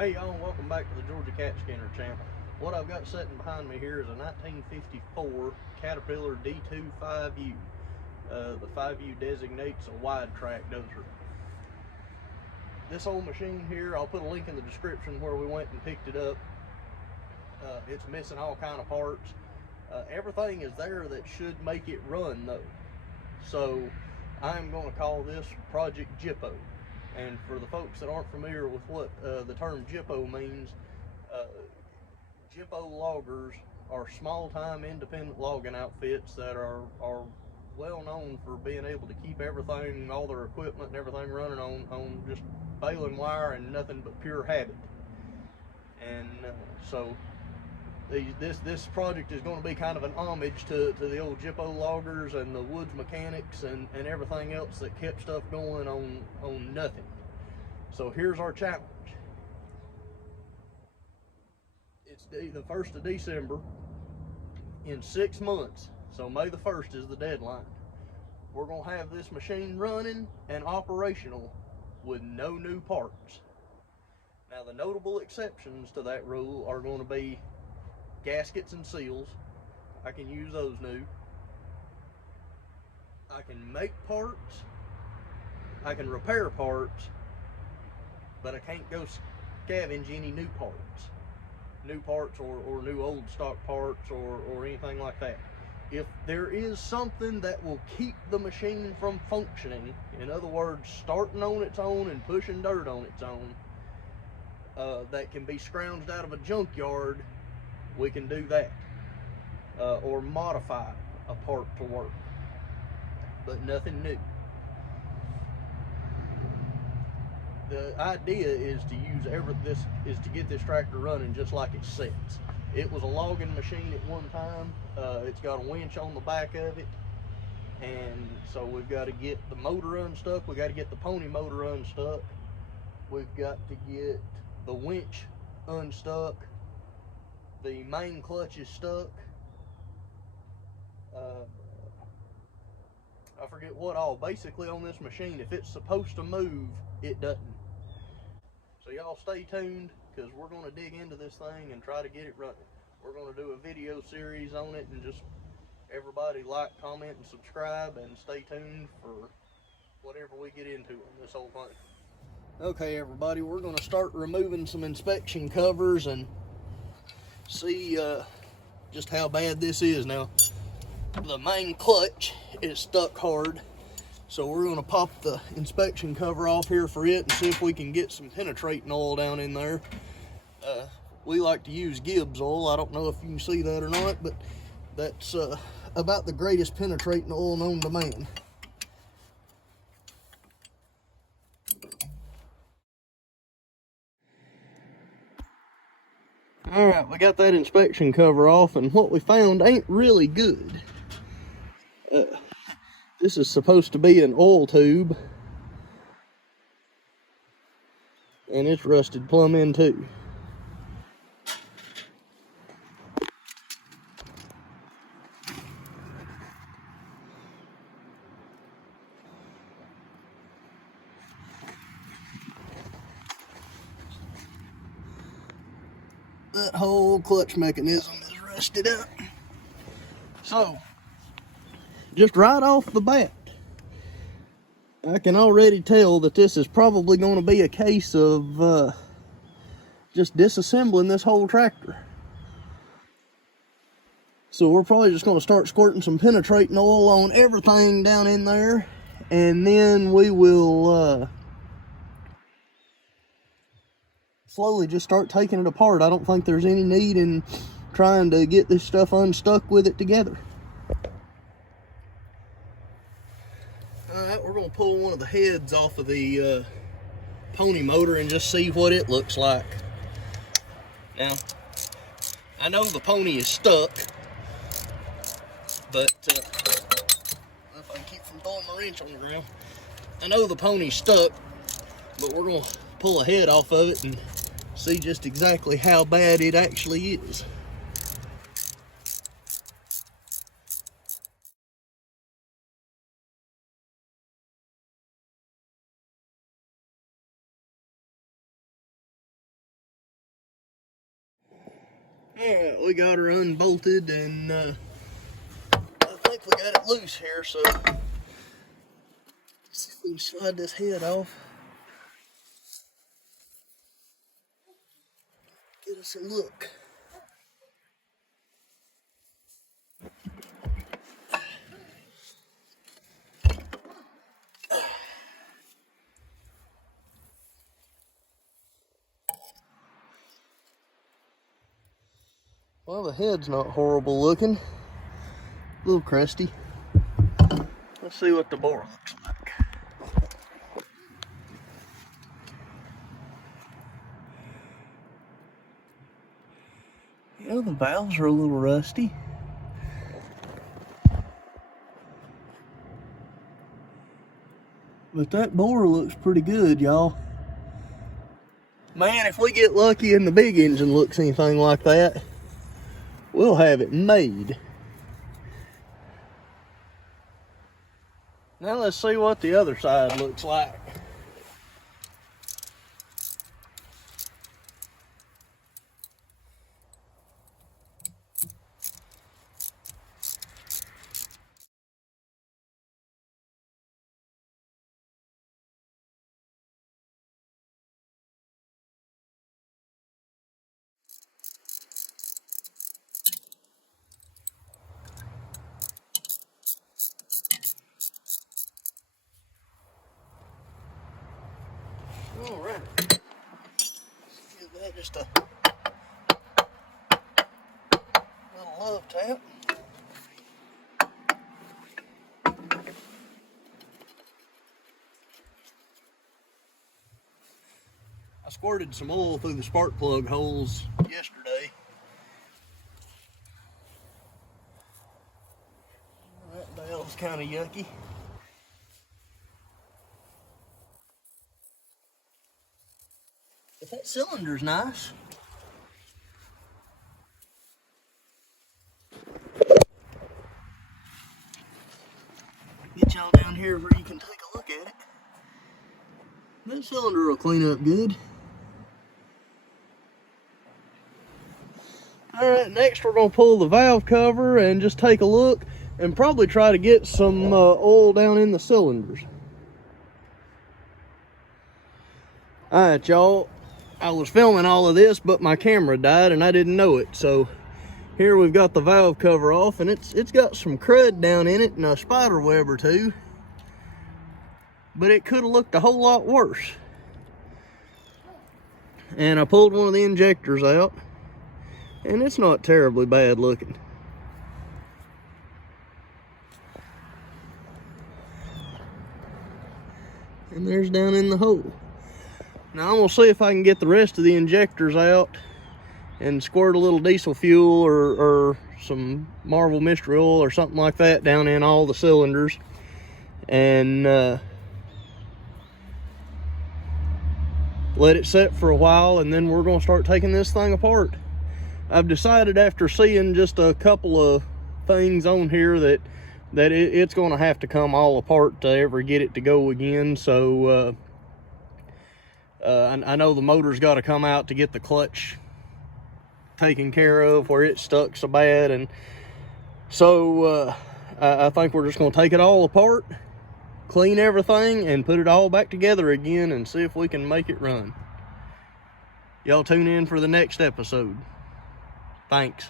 Hey y'all, and welcome back to the Georgia Cat Skinner channel. What I've got sitting behind me here is a 1954 Caterpillar D2 5U. The 5U designates a wide track dozer. This old machine here, I'll put a link in the description where we went and picked it up. It's missing all kind of parts. Everything is there that should make it run though. So I'm going to call this Project Gypo. And for the folks that aren't familiar with what the term Gypo means, Gypo loggers are small-time independent logging outfits that are well known for being able to keep everything, all their equipment and everything running on just baling wire and nothing but pure habit. And so this project is going to be kind of an homage to the old Gypo loggers and the woods mechanics and everything else that kept stuff going on nothing. So here's our challenge. It's the 1st of December. In 6 months, so May the 1st is the deadline, we're going to have this machine running and operational with no new parts. Now the notable exceptions to that rule are going to be gaskets and seals. I can use those new. I can make parts, I can repair parts, but I can't go scavenge any new parts or new old stock parts or anything like that. If there is something that will keep the machine from functioning, in other words starting on its own and pushing dirt on its own, that can be scrounged out of a junkyard, we can do that, or modify a part to work, but nothing new. The idea is to use to get this tractor running just like it sets. It was a logging machine at one time. It's got a winch on the back of it, and so we've got to get the motor unstuck. We got to get the pony motor unstuck. We've got to get the winch unstuck. The main clutch is stuck. I forget what all. Basically on this machine, if it's supposed to move, it doesn't. So y'all stay tuned, because we're going to dig into this thing and try to get it running. We're going to do a video series on it, and just everybody like, comment, and subscribe, and stay tuned for whatever we get into on this whole thing. Okay everybody, we're going to start removing some inspection covers and see just how bad this is. Now the main clutch is stuck hard, so we're going to pop the inspection cover off here for it and see if we can get some penetrating oil down in there. We like to use Gibbs oil. I don't know if you can see that or not, but that's about the greatest penetrating oil known to man. Alright, we got that inspection cover off, and what we found ain't really good. This is supposed to be an oil tube, and it's rusted plumb in too. That whole clutch mechanism is rusted up. So, just right off the bat, I can already tell that this is probably going to be a case of just disassembling this whole tractor. So we're probably just going to start squirting some penetrating oil on everything down in there, and then we will slowly just start taking it apart. I don't think there's any need in trying to get this stuff unstuck with it together. Alright, we're going to pull one of the heads off of the pony motor and just see what it looks like. Now, I know the pony is stuck, but if I can keep from throwing my wrench on the ground, I know the pony's stuck, but we're going to pull a head off of it and see just exactly how bad it actually is. Alright, we got her unbolted, and I think we got it loose here, so let's see if we can slide this head off. Get us a look. Well, the head's not horrible looking. A little crusty. Let's see what the bore looks like. Yeah, the valves are a little rusty. But that bore looks pretty good, y'all. Man, if we get lucky and the big engine looks anything like that, we'll have it made. Now let's see what the other side looks like. All right, let's give that just a little love tap. I squirted some oil through the spark plug holes yesterday. That valve's kind of yucky. But that cylinder's nice. Get y'all down here where you can take a look at it. That cylinder will clean up good. Alright, next we're going to pull the valve cover and just take a look and probably try to get some oil down in the cylinders. Alright, y'all. I was filming all of this, but my camera died and I didn't know it. So here we've got the valve cover off, and it's got some crud down in it and a spider web or two. But it could have looked a whole lot worse. And I pulled one of the injectors out, and it's not terribly bad looking. And there's down in the hole. Now I'm gonna see if I can get the rest of the injectors out and squirt a little diesel fuel or some Marvel mystery oil or something like that down in all the cylinders, and let it set for a while, and then we're gonna start taking this thing apart. I've decided, after seeing just a couple of things on here, that it's gonna have to come all apart to ever get it to go again. So I know the motor's got to come out to get the clutch taken care of where it's stuck so bad, and so I think we're just going to take it all apart, clean everything, and put it all back together again and see if we can make it run. Y'all tune in for the next episode. Thanks.